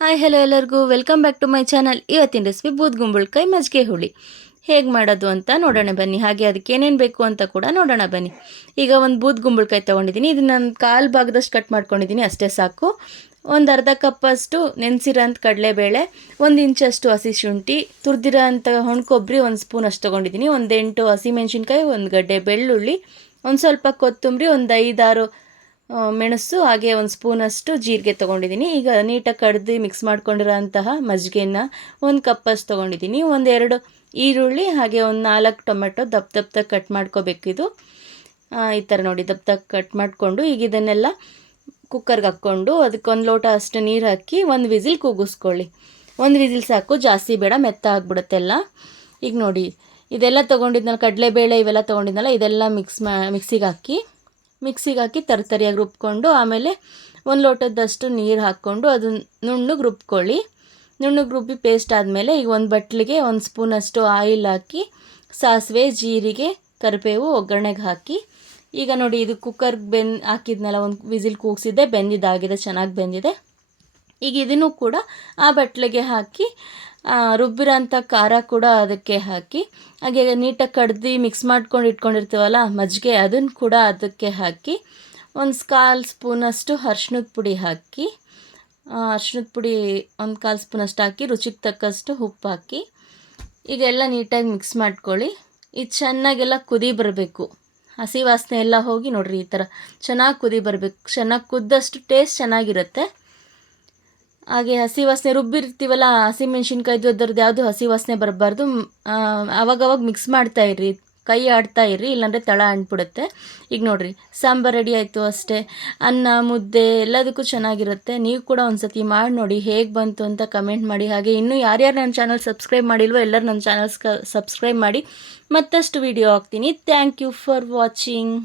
Hi hello ಎಲ್ಲರಿಗೂ welcome back to my channel. ಇವತ್ತಿನ recipe ಬೂದ್ಗುಂಬಳಕಾಯಿ ಮಜ್ಜಿಗೆ ಹುಳಿ ಹೇಗೆ ಮಾಡೋದು ಅಂತ ನೋಡೋಣ ಬನ್ನಿ. ಹಾಗೆ ಅದಕ್ಕೆ ಏನೇನು ಬೇಕು ಅಂತ ಕೂಡ ನೋಡೋಣ ಬನ್ನಿ. ಈಗ ಒಂದು ಬೂದ್ಗುಂಬಳಕಾಯಿ ತೊಗೊಂಡಿದ್ದೀನಿ. ಇದನ್ನ ನಾನು ಕಾಲು ಭಾಗದಷ್ಟು ಕಟ್ ಮಾಡ್ಕೊಂಡಿದ್ದೀನಿ, ಅಷ್ಟೇ ಸಾಕು. ಒಂದು ಅರ್ಧ ಕಪ್ಪಷ್ಟು ನೆನೆಸಿರೋಂಥ ಕಡಲೆಬೇಳೆ, 1 ಇಂಚಷ್ಟು ಹಸಿ ಶುಂಠಿ, ತುರಿದಿರೋ ಅಂಥ ಕೊಬ್ಬರಿ 1 ಸ್ಪೂನ್ ಅಷ್ಟು ತೊಗೊಂಡಿದ್ದೀನಿ, ಒಂದು 8 ಹಸಿಮೆಣ್ಸಿನ್ಕಾಯಿ, 1 ಗಡ್ಡೆ ಬೆಳ್ಳುಳ್ಳಿ, ಒಂದು ಸ್ವಲ್ಪ ಕೊತ್ತಂಬರಿ, ಒಂದು 5-6 ಮೆಣಸು, ಹಾಗೆ 1 ಸ್ಪೂನಷ್ಟು ಜೀರಿಗೆ ತೊಗೊಂಡಿದ್ದೀನಿ. ಈಗ ನೀಟಾಗಿ ಕಡ್ದು ಮಿಕ್ಸ್ ಮಾಡ್ಕೊಂಡಿರೋ ಅಂತಹ ಮಜ್ಜಿಗೆನ 1 ಕಪ್ಪಷ್ಟು ತೊಗೊಂಡಿದ್ದೀನಿ. 1-2 ಈರುಳ್ಳಿ, ಹಾಗೆ ಒಂದು 4 ಟೊಮೆಟೊ ದಪ್ಪ ಕಟ್ ಮಾಡ್ಕೋಬೇಕಿದು. ಈ ಥರ ನೋಡಿ ದಪ್ಪ ಕಟ್ ಮಾಡಿಕೊಂಡು ಈಗ ಇದನ್ನೆಲ್ಲ ಕುಕ್ಕರ್ಗೆ ಹಾಕ್ಕೊಂಡು ಅದಕ್ಕೆ 1 ಲೋಟ ಅಷ್ಟು ನೀರು ಹಾಕಿ 1 ವಿಸಿಲ್ ಕೂಗಿಸ್ಕೊಳ್ಳಿ. 1 ವಿಸಿಲ್ ಸಾಕು, ಜಾಸ್ತಿ ಬೇಡ, ಮೆತ್ತ ಆಗಿಬಿಡುತ್ತೆಲ್ಲ. ಈಗ ನೋಡಿ ಇದೆಲ್ಲ ತೊಗೊಂಡಿದ್ನಲ್ಲ, ಕಡಲೆಬೇಳೆ ಇವೆಲ್ಲ ತೊಗೊಂಡಿದ್ನಲ್ಲ, ಇದೆಲ್ಲ ಮಿಕ್ಸಿಗೆ ಹಾಕಿ ತರಿಯಾಗಿ ರುಬ್ಕೊಂಡು, ಆಮೇಲೆ 1 ಲೋಟದಷ್ಟು ನೀರು ಹಾಕ್ಕೊಂಡು ಅದನ್ನು ನುಣ್ಣಗೆ ರುಬ್ಕೊಳ್ಳಿ. ನುಣ್ಣಗೆ ರುಬ್ಬಿ ಪೇಸ್ಟ್ ಆದಮೇಲೆ ಈಗ ಒಂದು ಬಟ್ಲಿಗೆ 1 ಸ್ಪೂನಷ್ಟು ಆಯಿಲ್ ಹಾಕಿ ಸಾಸಿವೆ, ಜೀರಿಗೆ, ಕರಿಬೇವು ಒಗ್ಗರಣೆಗೆ ಹಾಕಿ. ಈಗ ನೋಡಿ ಇದು ಕುಕ್ಕರ್ಗೆ ಹಾಕಿದ್ನಲ್ಲ, 1 ವಿಸಿಲ್ ಕೂಗಿಸಿದ್ದೆ, ಬೆಂದಿದ್ದಾಗಿದೆ, ಚೆನ್ನಾಗಿ ಬೆಂದಿದೆ. ಈಗ ಇದನ್ನು ಕೂಡ ಆ ಬಟ್ಲಿಗೆ ಹಾಕಿ ರುಬ್ಬಿರೋಂಥ ಖಾರ ಕೂಡ ಅದಕ್ಕೆ ಹಾಕಿ, ಹಾಗೆ ನೀಟಾಗಿ ಕಡ್ದು ಮಿಕ್ಸ್ ಮಾಡ್ಕೊಂಡು ಇಟ್ಕೊಂಡಿರ್ತೀವಲ್ಲ ಮಜ್ಜಿಗೆ, ಅದನ್ನು ಕೂಡ ಅದಕ್ಕೆ ಹಾಕಿ 1/4 ಸ್ಪೂನಷ್ಟು ಅರ್ಶಿಣದ ಪುಡಿ ಹಾಕಿ, ಅರ್ಶಿಣದ ಪುಡಿ 1/4 ಸ್ಪೂನಷ್ಟು ಹಾಕಿ, ರುಚಿಗೆ ತಕ್ಕಷ್ಟು ಉಪ್ಪು ಹಾಕಿ ಈಗ ಎಲ್ಲ ನೀಟಾಗಿ ಮಿಕ್ಸ್ ಮಾಡ್ಕೊಳ್ಳಿ. ಇದು ಚೆನ್ನಾಗೆಲ್ಲ ಕುದಿ ಬರಬೇಕು, ಹಸಿ ವಾಸನೆ ಎಲ್ಲ ಹೋಗಿ ನೋಡಿರಿ ಈ ಥರ ಚೆನ್ನಾಗಿ ಕುದಿ ಬರಬೇಕು. ಚೆನ್ನಾಗಿ ಕುದ್ದಷ್ಟು ಟೇಸ್ಟ್ ಚೆನ್ನಾಗಿರುತ್ತೆ. ಹಾಗೆ ಹಸಿ ವಾಸನೆ ರುಬ್ಬಿರ್ತೀವಲ್ಲ, ಹಸಿಮೆಣ್ಸಿನ್ಕಾಯ್ದು ಅದರದ್ದು ಯಾವುದು ಹಸಿ ವಾಸನೆ ಬರಬಾರ್ದು. ಆವಾಗವಾಗ ಮಿಕ್ಸ್ ಮಾಡ್ತಾಯಿರ್ರಿ, ಕೈ ಆಡ್ತಾಯಿರ್ರಿ, ಇಲ್ಲಾಂದರೆ ತಳ ಅಂಟ್ಬಿಡುತ್ತೆ. ಈಗ ನೋಡಿರಿ ಸಾಂಬಾರು ರೆಡಿ ಆಯಿತು ಅಷ್ಟೇ. ಅನ್ನ ಮುದ್ದೆ ಎಲ್ಲದಕ್ಕೂ ಚೆನ್ನಾಗಿರುತ್ತೆ. ನೀವು ಕೂಡ ಒಂದು ಸತಿ ಮಾಡಿ ನೋಡಿ, ಹೇಗೆ ಬಂತು ಅಂತ ಕಮೆಂಟ್ ಮಾಡಿ. ಹಾಗೆ ಇನ್ನೂ ಯಾರ್ಯಾರು ನನ್ನ ಚಾನಲ್ ಸಬ್ಸ್ಕ್ರೈಬ್ ಮಾಡಿಲ್ವೋ ಎಲ್ಲರೂ ನನ್ನ ಚಾನಲ್ ಸಬ್ಸ್ಕ್ರೈಬ್ ಮಾಡಿ. ಮತ್ತಷ್ಟು ವಿಡಿಯೋ ಹಾಕ್ತೀನಿ. Thank you for watching.